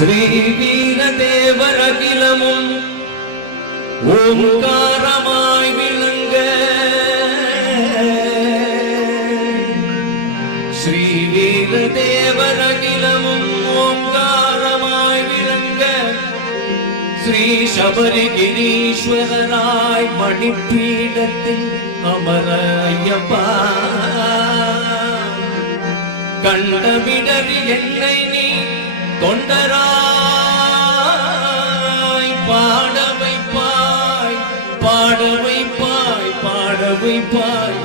ஸ்ரீ வீரதேவரகிலமும் ஓங்காரமாய் விளங்க. ஸ்ரீ வீரதேவரகிலமும் ஓங்காரமாய் விளங்க. ஸ்ரீ சபரிகிரீஸ்வரராய் மணிப்பீடத்தில் அமர கண்டவிடர் என்னை நீ தொண்டரா பாட வைப்பாய் பாட வைப்பாய் பாட வைப்பாய்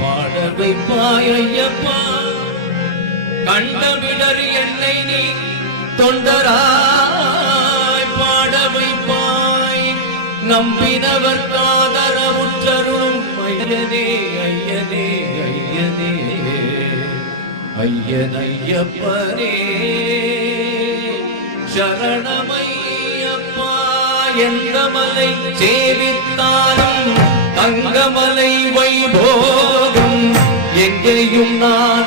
பாட வைப்பாய் ஐயப்பா. கண்டவிடறி என்னை நீ தொண்டராய் பாட வைப்பாய் நம்பினவர் காதரவுற்றருளும் ஐயனே ஐயனே ஐயனே ஐயன் ஐயப்பனே. சரணமை எந்த மலை சேவித்தாலும் தங்கமலை வைபோகம். எங்கேயும் நான்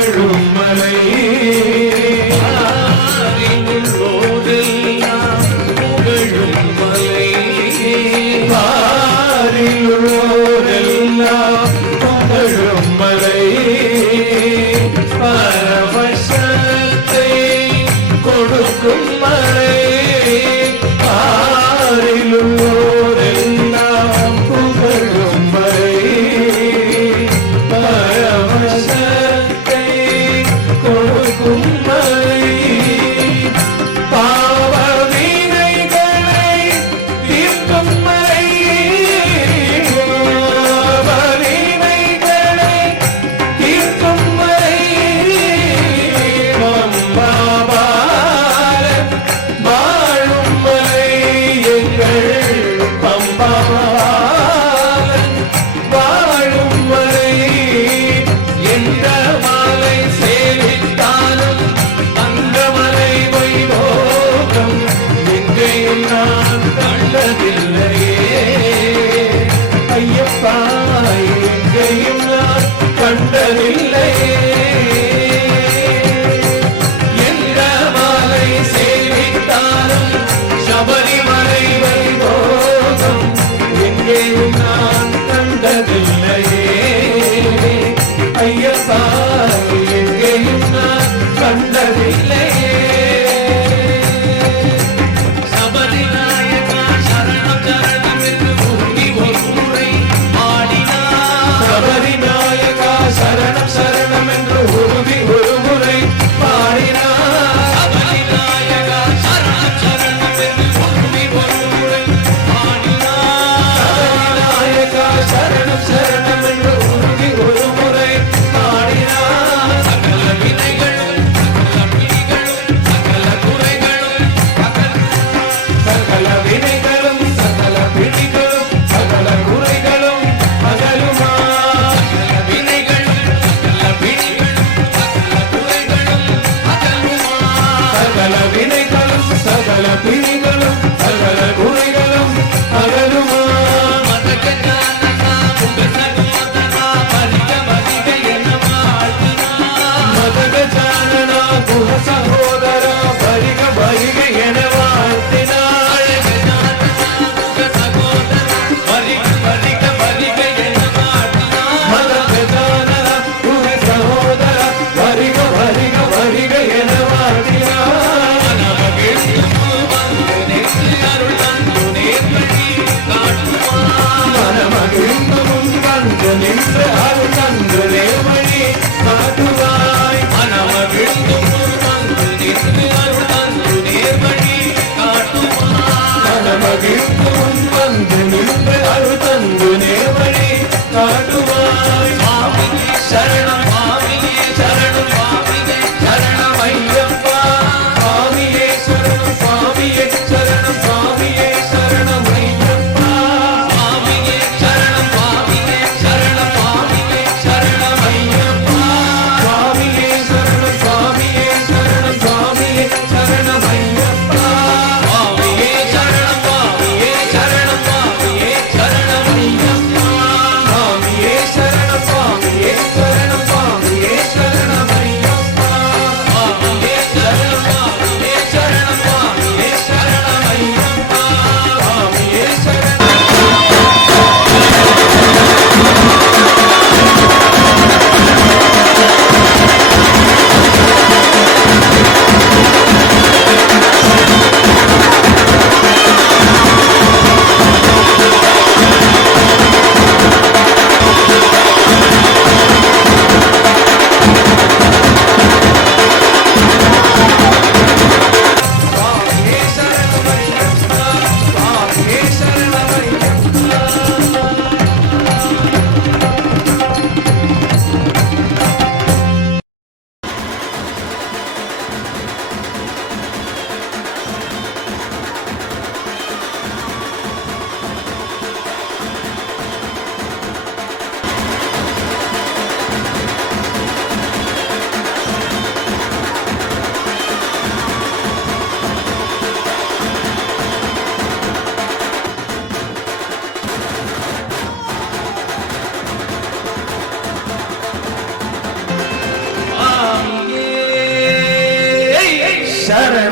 புகழும் மலை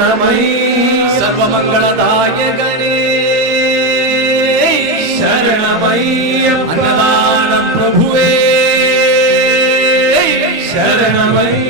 नमी सर्वंगलदाय गणे शरणमयी अन्नदान प्रभुवे। शरणमयी